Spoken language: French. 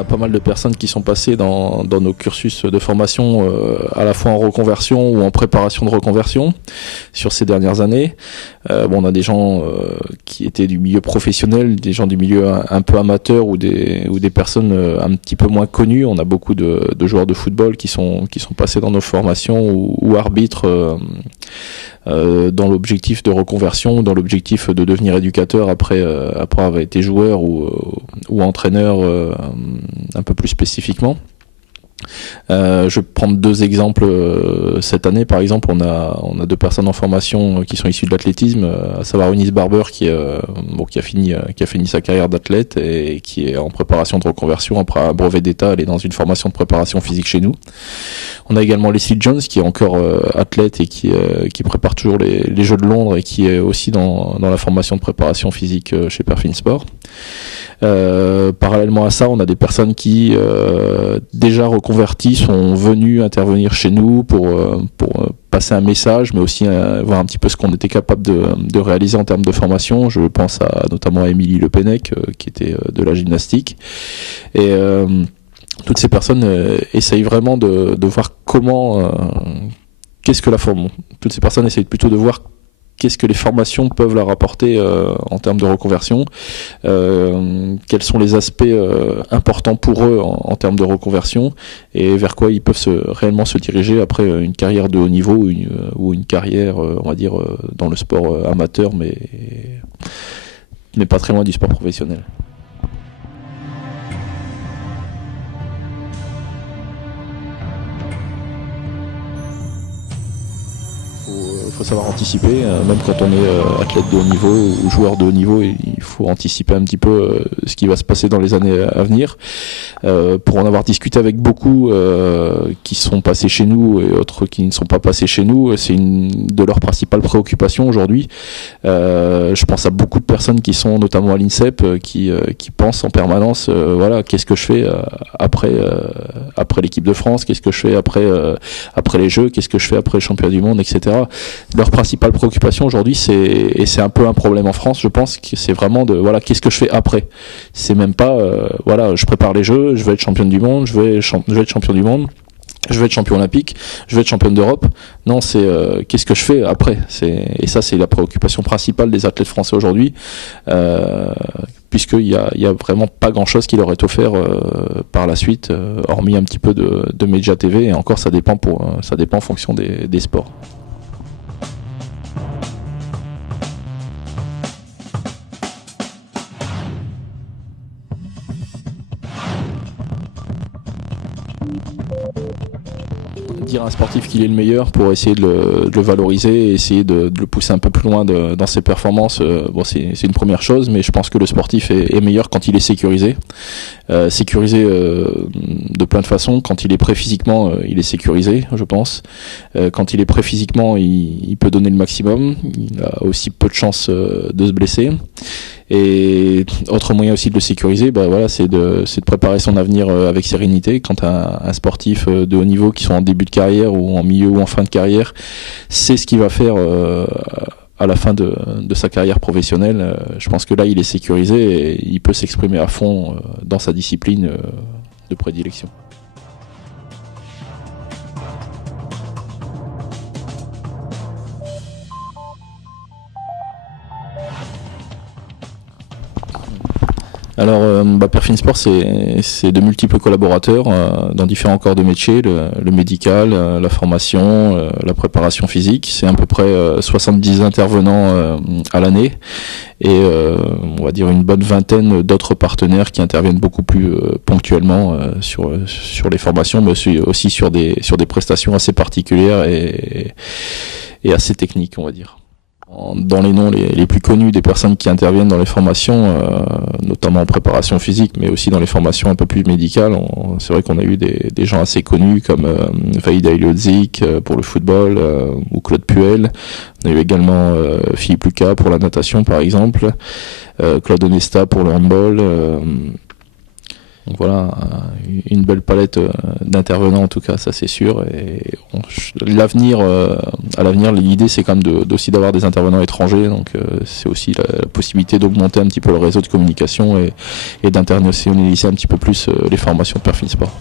a pas mal de personnes qui sont passées dans nos cursus de formation, à la fois en reconversion ou en préparation de reconversion sur ces dernières années. On a des gens qui étaient du milieu professionnel, des gens du milieu un peu amateur ou des personnes un petit peu moins connues. On a beaucoup de joueurs de football qui sont passés dans nos formations ou arbitres dans l'objectif de reconversion, dans l'objectif de devenir éducateur après avoir été joueur ou entraîneur un peu plus spécifiquement. Je vais prendre deux exemples. Cette année, par exemple, on a deux personnes en formation qui sont issues de l'athlétisme, à savoir Eunice Barber qui a fini sa carrière d'athlète et qui est en préparation de reconversion après un brevet d'État. Elle est dans une formation de préparation physique chez nous. On a également Leslie Jones qui est encore athlète et qui prépare toujours les Jeux de Londres et qui est aussi dans la formation de préparation physique chez Perfin Sport. Parallèlement à ça, on a des personnes qui déjà reconverties sont venues intervenir chez nous pour passer un message, mais aussi voir un petit peu ce qu'on était capable de réaliser en termes de formation. Je pense notamment à Émilie Le Pennec qui était de la gymnastique. Et toutes ces personnes essayent vraiment de voir comment, qu'est-ce que la formation. Toutes ces personnes essayent plutôt de voir qu'est-ce que les formations peuvent leur apporter en termes de reconversion, quels sont les aspects importants pour eux en termes de reconversion et vers quoi ils peuvent réellement se diriger après une carrière de haut niveau ou une carrière, on va dire, dans le sport amateur, mais pas très loin du sport professionnel. Il faut savoir anticiper, même quand on est athlète de haut niveau ou joueur de haut niveau, il faut anticiper un petit peu ce qui va se passer dans les années à venir. Pour en avoir discuté avec beaucoup qui sont passés chez nous et autres qui ne sont pas passés chez nous, c'est une de leurs principales préoccupations aujourd'hui. Je pense à beaucoup de personnes qui sont notamment à l'INSEP qui pensent en permanence voilà, qu'est-ce que je fais après l'équipe de France, qu'est-ce que je fais après les Jeux, qu'est-ce que je fais après les championnats du monde, etc. Leur principale préoccupation aujourd'hui, et c'est un peu un problème en France, je pense, que c'est vraiment de voilà, qu'est-ce que je fais après. C'est même pas voilà, je prépare les Jeux, je vais être championne du monde, je vais être champion du monde, je vais être champion olympique, je vais être championne d'Europe. Non, c'est qu'est-ce que je fais après. Et ça, c'est la préoccupation principale des athlètes français aujourd'hui, puisqu'il y a vraiment pas grand-chose qui leur est offert par la suite, hormis un petit peu de médias TV. Et encore, ça dépend en fonction des sports. Dire à un sportif qu'il est le meilleur pour essayer de le valoriser et essayer de le pousser un peu plus loin dans ses performances, c'est une première chose, mais je pense que le sportif est meilleur quand il est sécurisé. Sécurisé de plein de façons. Quand il est prêt physiquement, il est sécurisé, je pense. Quand il est prêt physiquement, il peut donner le maximum. Il a aussi peu de chances de se blesser. Et autre moyen aussi de le sécuriser, c'est de préparer son avenir avec sérénité. Quand un sportif de haut niveau qui sont en début de carrière ou en milieu ou en fin de carrière, c'est ce qu'il va faire à la fin de sa carrière professionnelle. Je pense que là, il est sécurisé et il peut s'exprimer à fond dans sa discipline de prédilection. Alors, Perfin Sport, c'est de multiples collaborateurs dans différents corps de métier, le médical, la formation, la préparation physique. C'est à peu près 70 intervenants à l'année et on va dire une bonne vingtaine d'autres partenaires qui interviennent beaucoup plus ponctuellement sur les formations, mais aussi sur des prestations assez particulières et assez techniques, on va dire. Dans les noms les plus connus des personnes qui interviennent dans les formations, notamment en préparation physique, mais aussi dans les formations un peu plus médicales, c'est vrai qu'on a eu des gens assez connus comme Vaïda Iliodzic pour le football ou Claude Puel. On a eu également Philippe Lucas pour la natation par exemple, Claude Onesta pour le handball. Donc voilà, une belle palette d'intervenants en tout cas, ça c'est sûr. Et à l'avenir, l'idée c'est quand même aussi d'avoir des intervenants étrangers. Donc c'est aussi la possibilité d'augmenter un petit peu le réseau de communication et d'internationaliser un petit peu plus les formations de Perfil Sport.